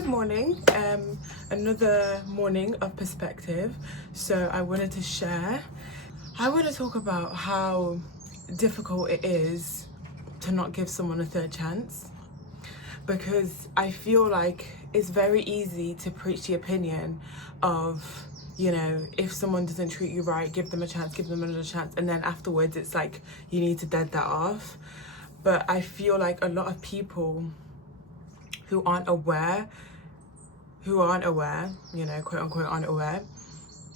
Good morning. Another morning of perspective. So I wanted to share. I want to talk about how difficult it is to not give someone a third chance, because I feel like it's very easy to preach the opinion of, if someone doesn't treat you right, give them a chance, give them another chance, and then afterwards it's like you need to dead that off. But I feel like a lot of people who aren't aware, quote unquote aren't aware,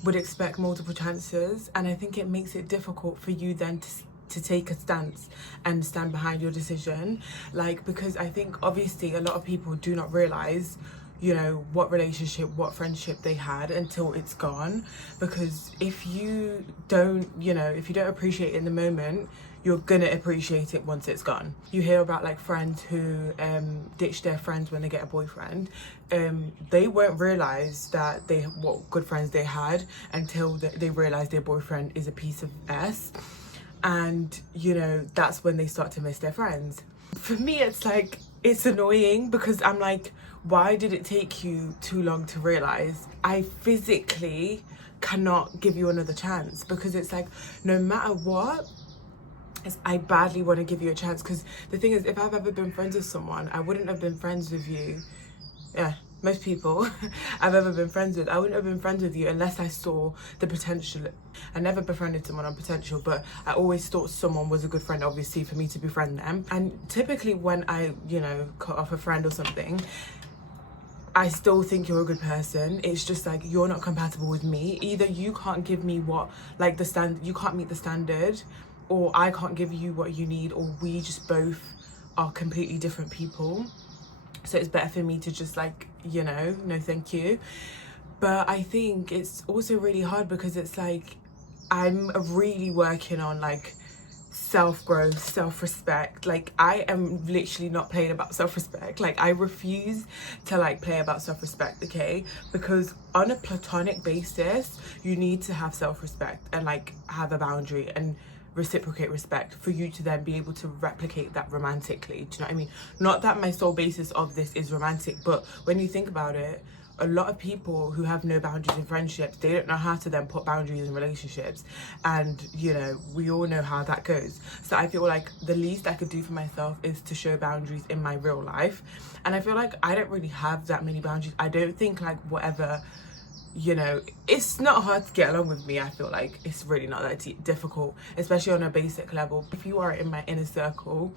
would expect multiple chances. And I think it makes it difficult for you then to take a stance and stand behind your decision. Because I think obviously a lot of people do not realize, what relationship, what friendship they had until it's gone. Because if you don't appreciate it in the moment, you're gonna appreciate it once it's gone. You hear about friends who ditch their friends when they get a boyfriend. They won't realize that what good friends they had until they realize their boyfriend is a piece of S. And that's when they start to miss their friends. For me, it's annoying, because I'm like, why did it take you too long to realize? I physically cannot give you another chance, because it's like, no matter what, I badly want to give you a chance. Because the thing is, if I've ever been friends with someone, I wouldn't have been friends with you. Yeah, most people I've ever been friends with, I wouldn't have been friends with you unless I saw the potential. I never befriended someone on potential, but I always thought someone was a good friend, obviously, for me to befriend them. And typically when I, cut off a friend or something, I still think you're a good person. It's just like, you're not compatible with me. Either you can't give me you can't meet the standard, or I can't give you what you need, or we just both are completely different people. So it's better for me to just no thank you. But I think it's also really hard, because it's like, I'm really working on self-growth, self-respect. I am literally not playing about self-respect. I refuse to play about self-respect, okay? Because on a platonic basis, you need to have self-respect and have a boundary and reciprocate respect for you to then be able to replicate that romantically. Do you know what I mean? Not that my sole basis of this is romantic, but when you think about it, a lot of people who have no boundaries in friendships, they don't know how to then put boundaries in relationships. And we all know how that goes. So I feel like the least I could do for myself is to show boundaries in my real life. And I feel like I don't really have that many boundaries. I don't think it's not hard to get along with me. I feel like it's really not that difficult, especially on a basic level. If you are in my inner circle,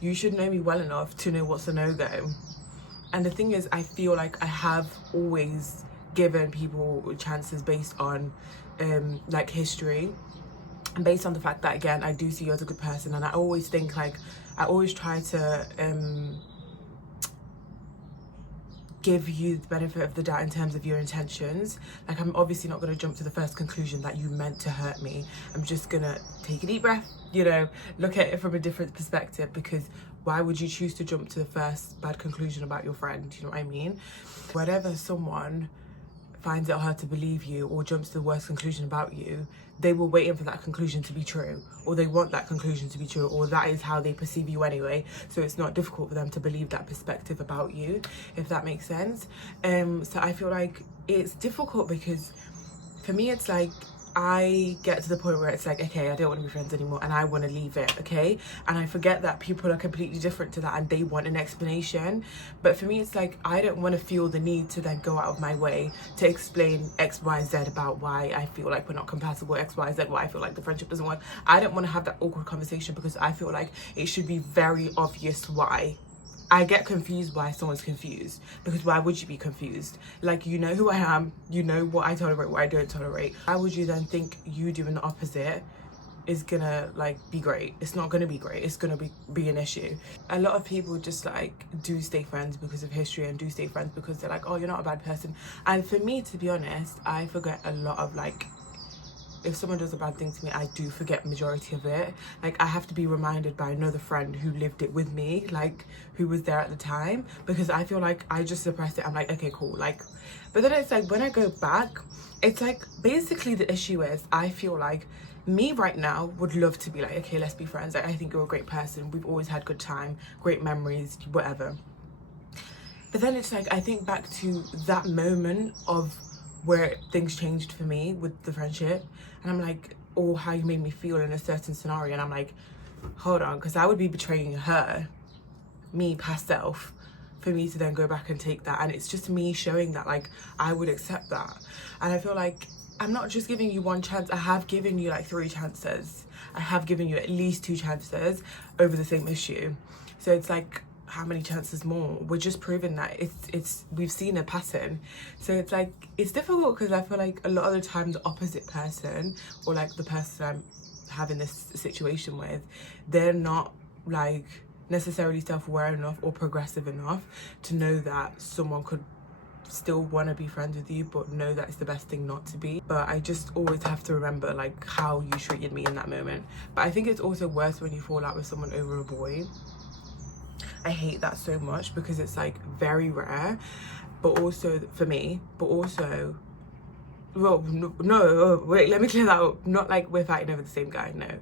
you should know me well enough to know what's a no-go. And the thing is, I feel like I have always given people chances based on history, and based on the fact that, again, I do see you as a good person. And I always think I always try to give you the benefit of the doubt in terms of your intentions. I'm obviously not going to jump to the first conclusion that you meant to hurt me. I'm just gonna take a deep breath, look at it from a different perspective, because why would you choose to jump to the first bad conclusion about your friend? You know what I mean? Whenever someone finds it hard to believe you or jumps to the worst conclusion about you, they were waiting for that conclusion to be true, or they want that conclusion to be true, or that is how they perceive you anyway. So it's not difficult for them to believe that perspective about you, if that makes sense. So I feel like it's difficult, because for me it's I get to the point where it's okay, I don't want to be friends anymore, and I want to leave it, okay? And I forget that people are completely different to that, and they want an explanation. But for me, it's I don't want to feel the need to then go out of my way to explain X, Y, Z about why I feel like we're not compatible, X, Y, Z, why I feel like the friendship doesn't work. I don't want to have that awkward conversation, because I feel like it should be very obvious why. I get confused why someone's confused, because why would you be confused? You know who I am, you know what I tolerate, what I don't tolerate. Why would you then think you doing the opposite is gonna be great? It's not gonna be great. It's gonna be an issue. A lot of people just do stay friends because of history, and do stay friends because they're oh, you're not a bad person. And for me, to be honest, I forget a lot of if someone does a bad thing to me, I do forget majority of it. I have to be reminded by another friend who lived it with me, who was there at the time, because I feel I just suppressed it. I'm okay, cool. But then it's when I go back, it's basically the issue is, I feel me right now would love to be okay, let's be friends. I think you're a great person. We've always had good time, great memories, whatever. But then it's like I think back to that moment of where things changed for me with the friendship, and I'm like, or how you made me feel in a certain scenario, and I'm like, hold on, because I would be betraying her, me past self, for me to then go back and take that. And it's just me showing that like I would accept that. And I feel like I'm not just giving you one chance, I have given you like 3 chances. I have given you at least 2 chances over the same issue. So it's like, how many chances more? We're just proving that it's we've seen a pattern. So it's like, it's difficult because I feel like a lot of the time the opposite person, or like the person I'm having this situation with, they're not like necessarily self-aware enough or progressive enough to know that someone could still want to be friends with you, but know that it's the best thing not to be. But I just always have to remember like how you treated me in that moment. But I think it's also worse when you fall out with someone over a boy. I hate that so much because it's like very rare, but also for me, but also, well, no, wait, let me clear that up. Not like we're fighting over the same guy, no.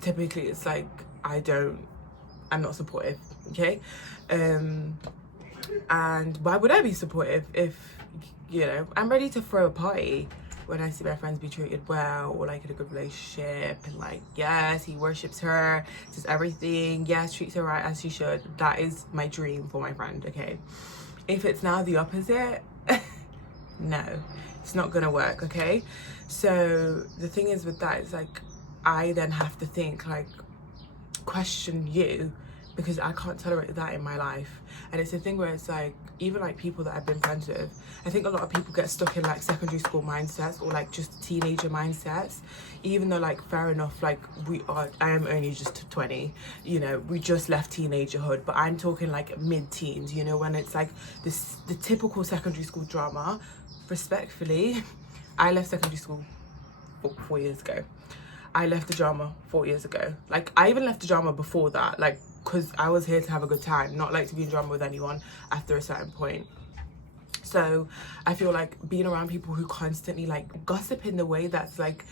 Typically it's like I'm not supportive, okay? And why would I be supportive if, you know, I'm ready to throw a party when I see my friends be treated well, or like in a good relationship, and like, yes, he worships her, does everything, yes, treats her right as she should. That is my dream for my friend, okay? If it's now the opposite, no, it's not gonna work, okay? So the thing is with that, it's like, I then have to think like, question you, because I can't tolerate that in my life. And it's a thing where it's like, even like people that I've been friends with, I think a lot of people get stuck in like secondary school mindsets, or like just teenager mindsets, even though like fair enough, like I am only just 20, you know, we just left teenagerhood, but I'm talking like mid-teens, you know, when it's like the typical secondary school drama. Respectfully, I left secondary school 4 years ago. I left the drama 4 years ago. Like, I even left the drama before that, like, because I was here to have a good time, not like to be in drama with anyone after a certain point. So I feel like being around people who constantly like gossip in the way that's like,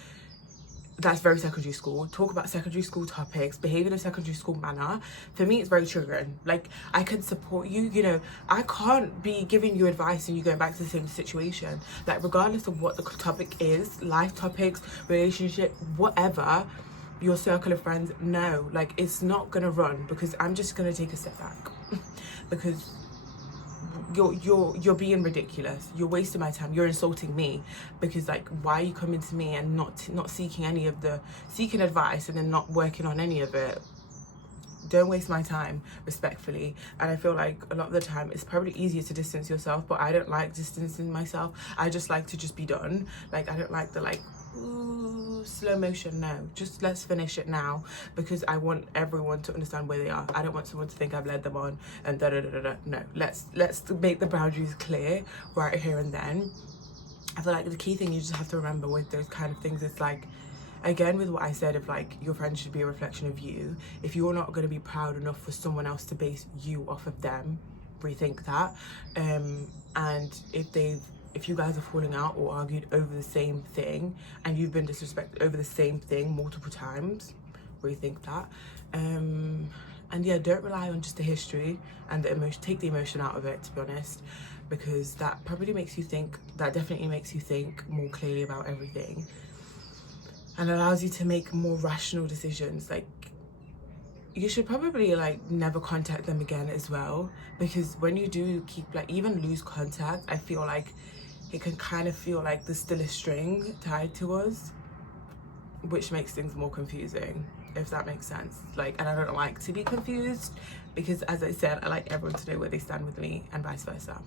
that's very secondary school, talk about secondary school topics, behave in a secondary school manner, for me it's very triggering. Like, I can support you, you know, I can't be giving you advice and you going back to the same situation. Like, regardless of what the topic is, life topics, relationship, whatever, your circle of friends, no, like, it's not gonna run, because I'm just gonna take a step back because you're being ridiculous, you're wasting my time, you're insulting me, because like, why are you coming to me and not seeking advice and then not working on any of it? Don't waste my time, respectfully. And I feel like a lot of the time it's probably easier to distance yourself, but I don't like distancing myself. I just like to just be done. Like, I don't like the like, ooh, slow motion. No, just let's finish it now, because I want everyone to understand where they are. I don't want someone to think I've led them on and da da da da. No, let's make the boundaries clear right here and then. I feel like the key thing you just have to remember with those kind of things is like, again, with what I said of like, your friends should be a reflection of you. If you're not going to be proud enough for someone else to base you off of them, rethink that. And if you guys are falling out or argued over the same thing, and you've been disrespected over the same thing multiple times, rethink that. And yeah, don't rely on just the history and the emotion. Take the emotion out of it, to be honest, because that probably makes you think, that definitely makes you think more clearly about everything, and allows you to make more rational decisions. Like, you should probably like never contact them again as well, because when you do keep like, even lose contact, I feel like it can kind of feel like there's still a string tied to us, which makes things more confusing, if that makes sense. Like, and I don't like to be confused, because as I said, I like everyone to know where they stand with me, and vice versa.